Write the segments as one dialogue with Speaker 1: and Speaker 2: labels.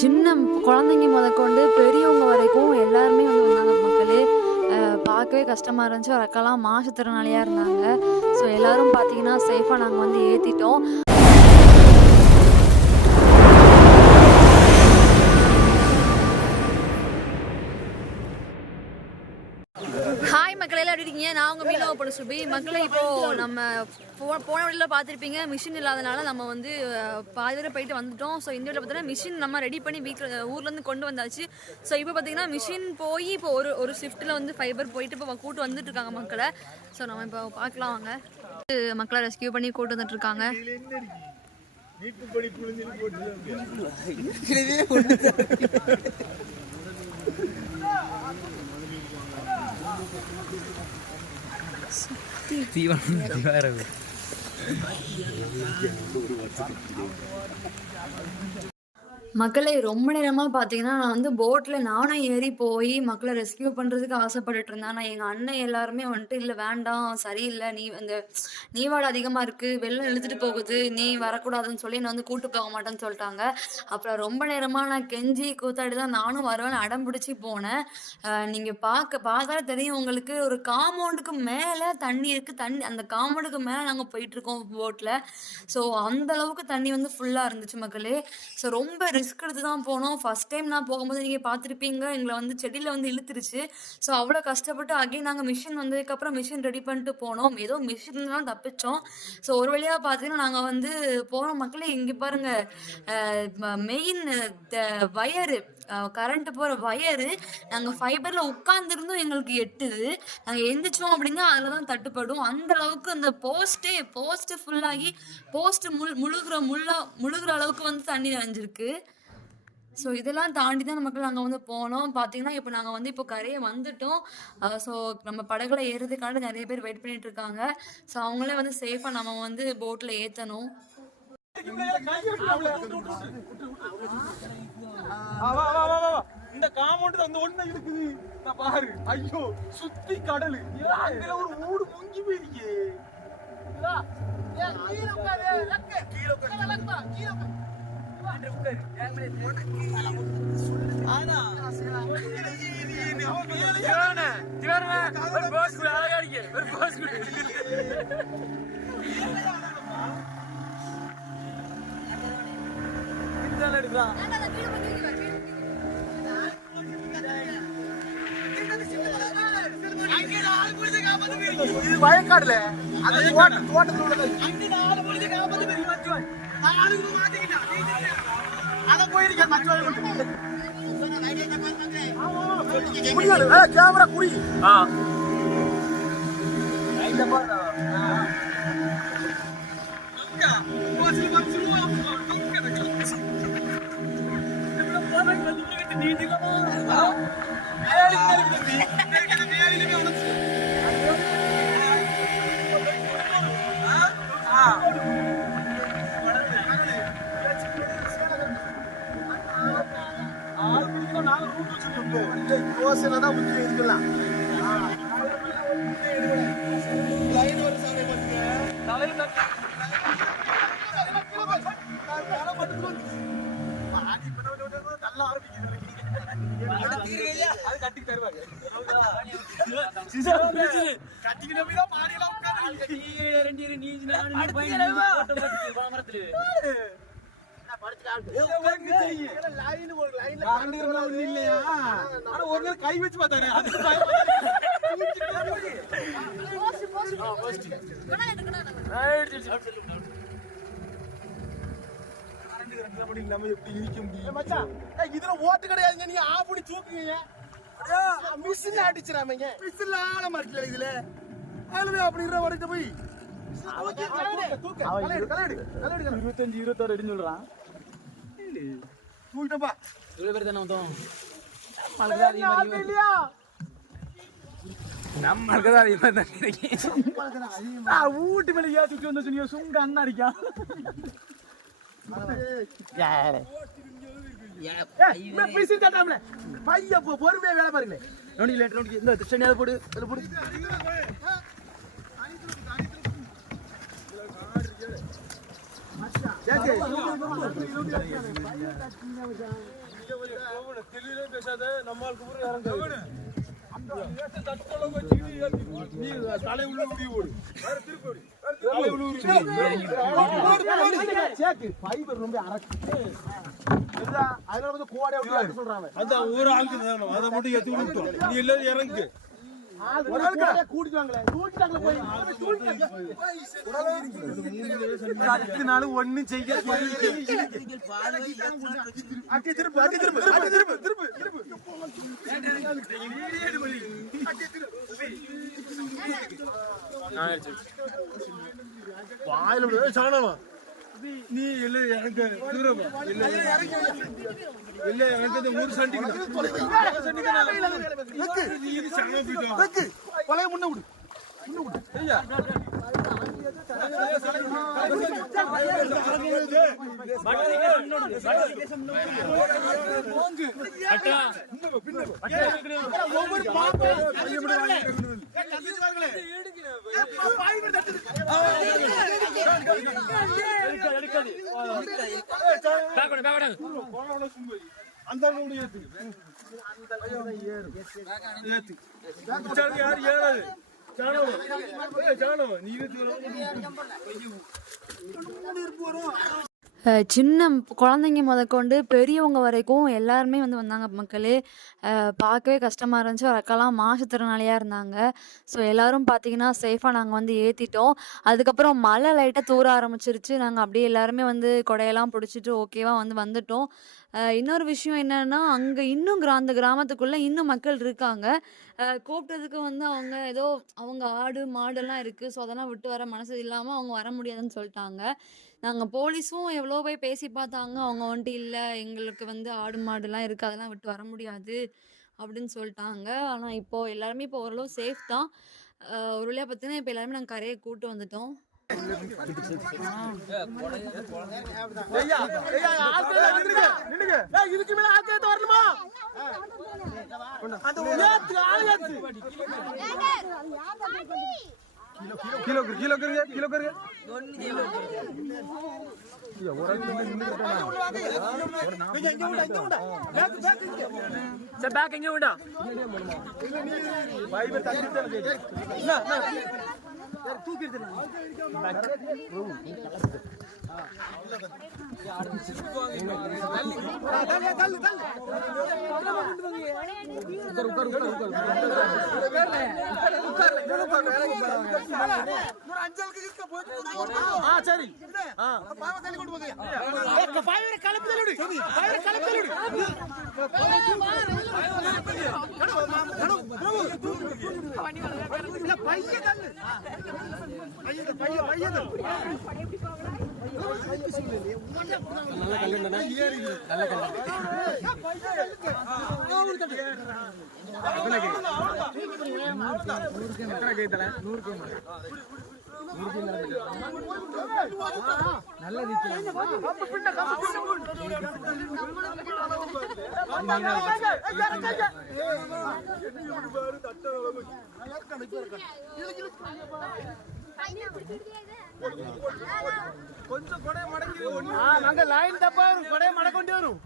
Speaker 1: சின்ன குழந்தைங்க முதற்கொண்டு பெரியவங்க வரைக்கும் எல்லாருமே வந்து வந்தாங்க மக்களே. பார்க்கவே கஷ்டமாக இருந்துச்சு. ஒரு அக்காலாம் மாற்றுத்திறனாளியாக இருந்தாங்க. ஸோ எல்லாரும் பார்த்தீங்கன்னா சேஃபாக நாங்கள் வந்து ஏற்றிட்டோம் ஹாய் மக்களே எல்லாம் எப்படி இருக்கீங்க? நான் உங்கள் மீனவ பண்ண சுபி. மக்களை இப்போது நம்ம போ போன வழியில் பார்த்துருப்பீங்க மிஷின் இல்லாதனால நம்ம வந்து பாதி தூரம் போயிட்டு வந்துட்டோம். ஸோ இந்த வீட்டில் பார்த்தீங்கன்னா மிஷின் நம்ம ரெடி பண்ணி வீட்டில் ஊர்லேருந்து கொண்டு வந்தாச்சு. ஸோ இப்போ பார்த்தீங்கன்னா மிஷின் போய் இப்போ ஒரு ஒரு ஷிஃப்ட்டில் வந்து ஃபைபர் போயிட்டு இப்போ கூட்டு வந்துட்டு இருக்காங்க மக்களை. ஸோ நம்ம இப்போ பார்க்கலாம் வாங்க. மக்களை ரெஸ்கியூ பண்ணி கூட்டு வந்துட்டு இருக்காங்க.
Speaker 2: தீவனம் வேற
Speaker 1: மக்களை ரொம்ப நேரமாக பார்த்தீங்கன்னா நான் வந்து போட்டில் நானும் ஏறி போய் மக்களை ரெஸ்கியூ பண்ணுறதுக்கு ஆசைப்பட்டுட்டு இருந்தேன். நான் எங்கள் அண்ணன் எல்லாருமே வந்துட்டு இல்லை வேண்டாம் சரியில்லை. நீ அந்த நீவாடு அதிகமாக இருக்குது வெள்ளம் இழுத்துட்டு போகுது. நீ வரக்கூடாதுன்னு சொல்லி நான் வந்து கூட்டு போக மாட்டேன்னு சொல்லிட்டாங்க. அப்புறம் ரொம்ப நேரமாக நான் கெஞ்சி கூத்தாடி தான் நானும் வருவேன் அடம் பிடிச்சி போனேன். நீங்கள் பார்க்க பார்த்தாலே தெரியும் உங்களுக்கு. ஒரு காம்பவுண்டுக்கு மேலே தண்ணி இருக்குது தண்ணி அந்த காம்பவுண்டுக்கு மேலே நாங்கள் போயிட்டுருக்கோம் போட்டில் ஸோ அந்த அளவுக்கு தண்ணி வந்து ஃபுல்லாக இருந்துச்சு மக்களே. ஸோ ரொம்ப ரிஸ்க் எடுத்து தான் போனோம். ஃபஸ்ட் டைம் நான் போகும்போது நீங்கள் பார்த்துருப்பீங்க. எங்களை வந்து செடியில் வந்து இழுத்துருச்சு. ஸோ அவ்வளோ கஷ்டப்பட்டு அகைன் நாங்கள் மிஷின் வந்ததுக்கப்புறம் மிஷின் ரெடி பண்ணிட்டு போனோம். ஏதோ மிஷின் தான் தப்பிச்சோம். ஸோ ஒரு வழியாக பார்த்தீங்கன்னா நாங்கள் வந்து போன மக்களே இங்கே பாருங்கள் மெயின் வயரு கரண்ட் போகிற வயரு நாங்கள் ஃபைபரில் உட்காந்துருந்தும் எங்களுக்கு எட்டுது. நாங்கள் எந்திரிச்சோம் அப்படின்னா அதில் தான் தட்டுப்படும். அந்த அளவுக்கு அந்த போஸ்ட்டே போஸ்ட்டு ஃபுல்லாகி போஸ்ட்டு முழு முழுகிற முள்ளா முழுகிற அளவுக்கு வந்து தண்ணி நிறைஞ்சிருக்கு ஸோ இதெல்லாம் தாண்டி தான் நமக்கு நாங்கள் வந்து போனோம். பார்த்தீங்கன்னா இப்போ நாங்கள் வந்து இப்போ கரையை வந்துட்டோம். ஸோ நம்ம படகுல ஏறுறதுக்காக நிறைய பேர் வெயிட் பண்ணிட்டு இருக்காங்க. ஸோ அவங்களே வந்து சேஃபாக நம்ம வந்து போட்டில் ஏற்றணும்
Speaker 3: இந்த காமௌண்ட் அந்த ஒண்ணு இருக்குது நான் பாரு ஐயோ சுத்தி கடலு அங்க ஒரு ஊடு முங்கி போயிருக்கு எடுக்கிறான் இது வயக்காடுல. அந்த தோட்ட தோட்டத்துல உள்ளது. அத போயிருக்க கேமரா குடி யோசனை தான் உச்சி இருக்கலாம் அது கட்டி கை வச்சு பார்த்தாரு இதுல ஓட்டு கிடையாதுங்க நீங்க ஆப்படி தூக்குங்க மிஷின் அடிச்சிடாமங்க மிஷின்ல ஆழ மாட்டல இதுல அப்படி அப்படிங்கிற வரைக்கும் போய்
Speaker 2: இருபத்தஞ்சு இருபத்தாறு அடின்னு சொல்றான்.
Speaker 3: தூக்கிட்டப்பா
Speaker 2: இவ்வளவு பேர் தானே வந்தோம் நம்மளுக்கு தான் அதிகமாக தான் கிடைக்கும் ஊட்டு மேலே ஏன் சுற்றி வந்து சொன்னீங்க சுங்க அண்ணன் அடிக்கா
Speaker 3: பொறுமையா வேலை பாருங்க
Speaker 2: இந்த திருஷ்டனியாவது போடு போடு
Speaker 3: சொல்றாங்க
Speaker 2: அதான் ஒரு ஆளுக்கு அதை மட்டும் ஏத்தி விட்டோம் நீ எல்லாரும் இறங்கு
Speaker 3: ஒரு ஆள் கூட்டிட்டு வாங்களே போய்
Speaker 2: ஒண்ணும் செய்ய அக்கி திருப்பு அக்கி திருப்பு திருப்பு திருப்பு திருப்பு. திருப்பு
Speaker 3: வாயில விடு.
Speaker 2: நீ எல்லாம் இறங்க தூரமா எல்லாம் எல்லாம் இறங்கிறது ஒரு சண்டிக்கு நீ இது சமமா போயிட்டு வா.
Speaker 3: பழைய முன்ன விடு.
Speaker 2: ஐயா. அந்த அளவுக்கு ஏத்து ஏத்து யார் ஏறாது
Speaker 1: சின்ன குழந்தைங்க முதற்கொண்டு பெரியவங்க வரைக்கும் எல்லாருமே வந்து வந்தாங்க மக்களே. பார்க்கவே கஷ்டமாக இருந்துச்சு. ஒரு அக்காலாம் மாற்றுத்திறனாளியாக இருந்தாங்க. ஸோ எல்லோரும் பார்த்தீங்கன்னா சேஃபாக நாங்கள் வந்து ஏற்றிட்டோம் அதுக்கப்புறம் மழை லைட்டாக தூர ஆரம்பிச்சிருச்சு. நாங்கள் அப்படியே எல்லாருமே வந்து கொடையெல்லாம் பிடிச்சிட்டு ஓகேவா வந்து வந்துட்டோம். இன்னொரு விஷயம் என்னன்னா அங்கே இன்னும் கிரா அந்த கிராமத்துக்குள்ளே இன்னும் மக்கள் இருக்காங்க. கூப்பிட்டதுக்கு வந்து அவங்க ஏதோ அவங்க ஆடு மாடெல்லாம் இருக்குது ஸோ அதெல்லாம் விட்டு வர மனசு இல்லாமல் அவங்க வர முடியாதுன்னு சொல்லிட்டாங்க. நாங்கள் போலீஸும் எவ்வளோ போய் பேசி பார்த்தாங்க. அவங்க வந்துட்டு இல்லை எங்களுக்கு வந்து ஆடு மாடுலாம் இருக்குது அதெல்லாம் விட்டு வர முடியாது. அப்படின்னு சொல்லிட்டாங்க. ஆனால் இப்போது எல்லாருமே இப்போ ஓரளவு சேஃப் தான். ஒரு வழியாக பார்த்தீங்கன்னா இப்போ எல்லாருமே நாங்கள் கரையை கூட்டு வந்துட்டோம்.
Speaker 3: ஐயா ஐயா ஆட்கள் நின்னுங்க நின்னுங்க இதுக்கு மேல வரணுமா
Speaker 2: கிலோ கிலோ கருங்க கிலோ கருங்க
Speaker 3: பேக் தூக்கி ஆ சரி. கலப்பு தள்ளுடு கலப்பு தள்ளுடு இல்ல பைய தள்ளு பைய பைய பைய தள்ளு நல்ல கல்லுண்டா ஏறி நல்ல நாங்க லைன் தப்பா வரும்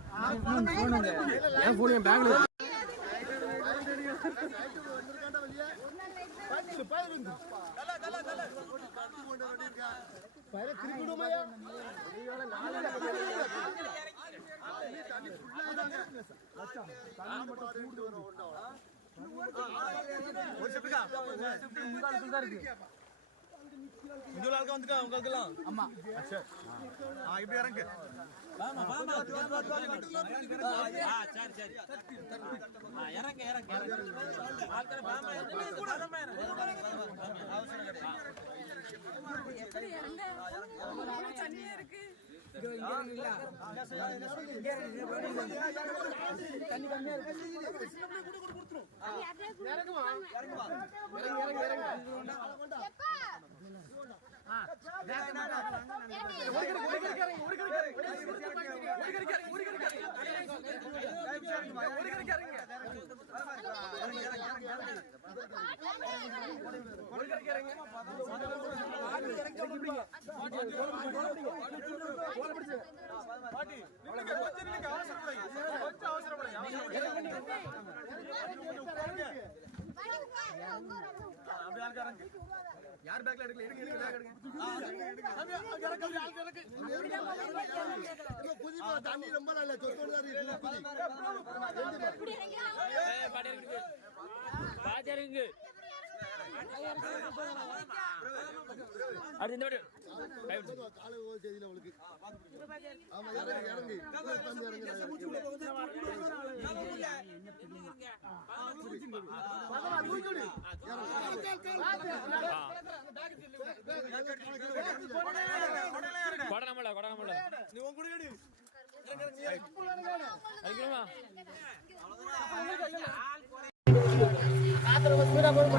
Speaker 3: என் போன் என் பேங்க்ல
Speaker 2: இந்த ஆளுக்கு வந்துட்டா உங்களுக்கெல்லாம் ஆமா ஆ இப்படி இறங்கு
Speaker 4: இறங்க
Speaker 2: பாட்டி நில்லுங்க கொஞ்சம் நில்லுங்க அவசரப்படாதீங்க கொஞ்சம் அவசரப்படாதீங்க அவசரப்படாதீங்க அப்படியே ஆளுக்கு இறங்கு. யார் பேக்ல எடுங்க சாமி, அங்க இறக்கு, அப்படியே ஆளுக்கு இறக்கு.
Speaker 3: புதிப்பா தண்ணி ரொம்ப நல்ல சொத்தோடு.
Speaker 4: பாஜருங்க அடுத்து இந்த வாட்டி கை விடு.
Speaker 3: காலை ஓ செய்தியில அவளுக்கு ஆமா இறங்கு இறங்கு தம்பி இறங்கு
Speaker 4: கொடை நம்மள கொடை நம்மள
Speaker 2: நீ உன் கூட எடு.
Speaker 4: அடிக்கணுமா
Speaker 3: வந்ததுக்கு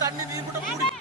Speaker 3: தண்ணி நீ கூட மூடி